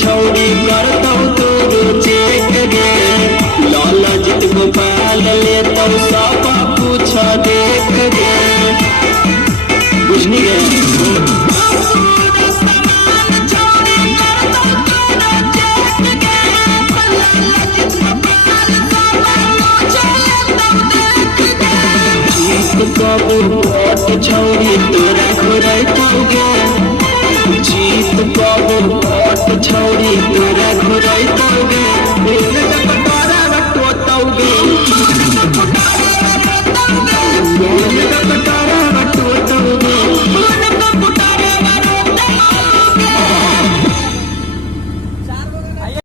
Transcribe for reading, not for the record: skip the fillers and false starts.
छौड़ी करतौ तोरो चेक गे ललजित गोपाल लेतौ सब कुछ देख गे बुझनी गे छौड़ी तोरा घुरैतौ गे जीत कबो पट छौड़ी तोरा घुरैतौ गे तोरा बटोतौ गे